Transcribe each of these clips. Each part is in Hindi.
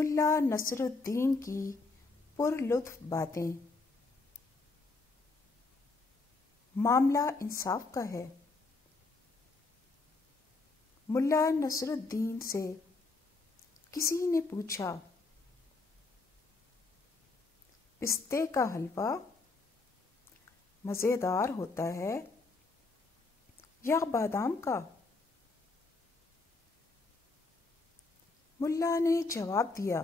मुल्ला नसरुद्दीन की पुरलुत्फ बातें। मामला इंसाफ का है। मुल्ला नसरुद्दीन से किसी ने पूछा, पिस्ते का हलवा मज़ेदार होता है या बादाम का? मुल्ला ने जवाब दिया,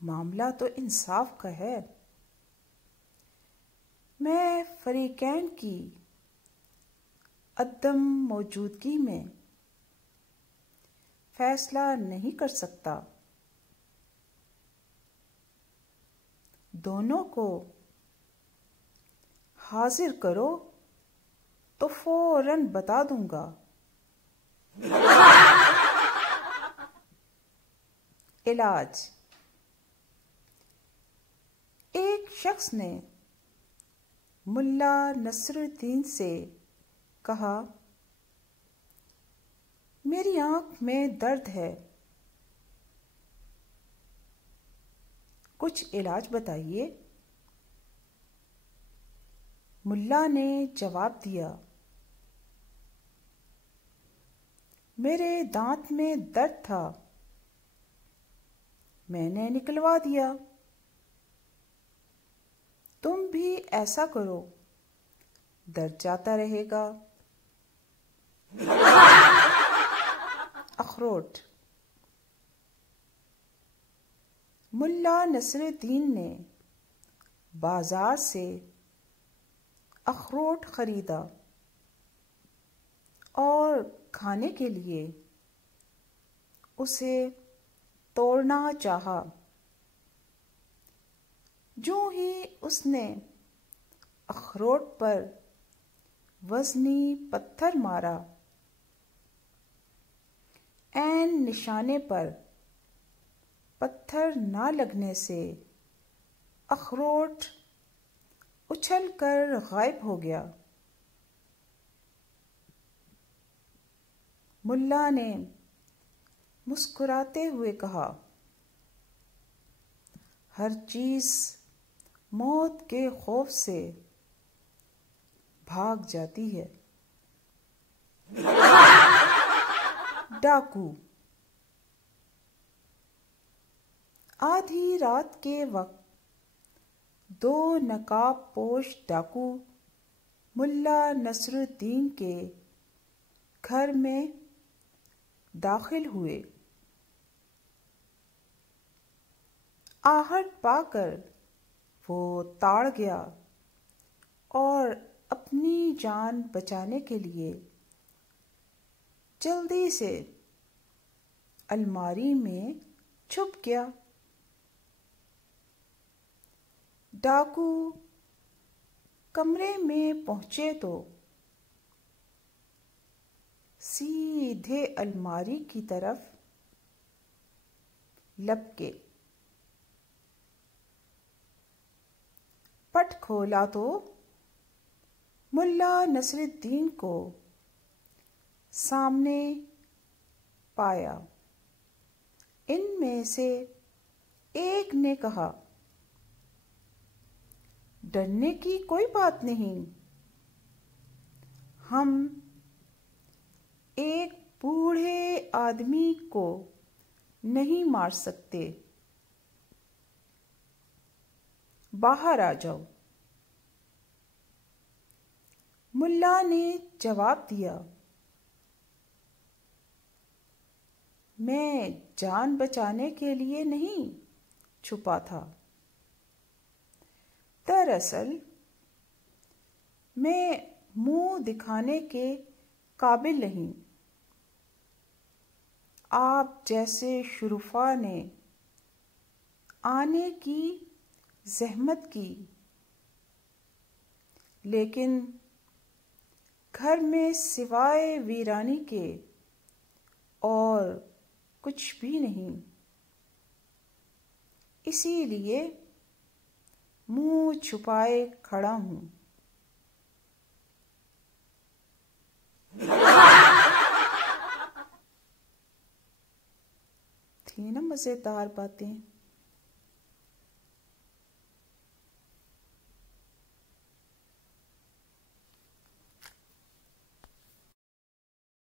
मामला तो इंसाफ का है। मैं फरीकैन की अदम मौजूदगी में फैसला नहीं कर सकता। दोनों को हाजिर करो तो फौरन बता दूंगा। इलाज। एक शख्स ने मुल्ला नसरुद्दीन से कहा, मेरी आंख में दर्द है, कुछ इलाज बताइए। मुल्ला ने जवाब दिया, मेरे दांत में दर्द था, मैंने निकलवा दिया। तुम भी ऐसा करो, दर्द जाता रहेगा। अखरोट। मुल्ला नसरुद्दीन ने बाजार से अखरोट खरीदा और खाने के लिए उसे तोड़ना चाहा। जो ही उसने अखरोट पर वज़नी पत्थर मारा, ऐन निशाने पर पत्थर ना लगने से अखरोट उछलकर गायब हो गया। मुल्ला ने मुस्कुराते हुए कहा, हर चीज मौत के खौफ से भाग जाती है। डाकू। आधी रात के वक्त दो नकाब पोश डाकू मुल्ला नसरुद्दीन के घर में दाखिल हुए। आहट पाकर वो ताड़ गया और अपनी जान बचाने के लिए जल्दी से अलमारी में छुप गया। डाकू कमरे में पहुंचे तो सीधे अलमारी की तरफ लपके। पट खोला तो मुल्ला नसरुद्दीन को सामने पाया। इनमें से एक ने कहा, डरने की कोई बात नहीं, हम एक बूढ़े आदमी को नहीं मार सकते, बाहर आ जाओ। मुल्ला ने जवाब दिया, मैं जान बचाने के लिए नहीं छुपा था, दरअसल मैं मुंह दिखाने के काबिल नहीं। आप जैसे शुरुफा ने आने की ज़हमत की, लेकिन घर में सिवाय वीरानी के और कुछ भी नहीं, इसीलिए मुंह छुपाए खड़ा हूं। थी ना मज़ेदार बातें।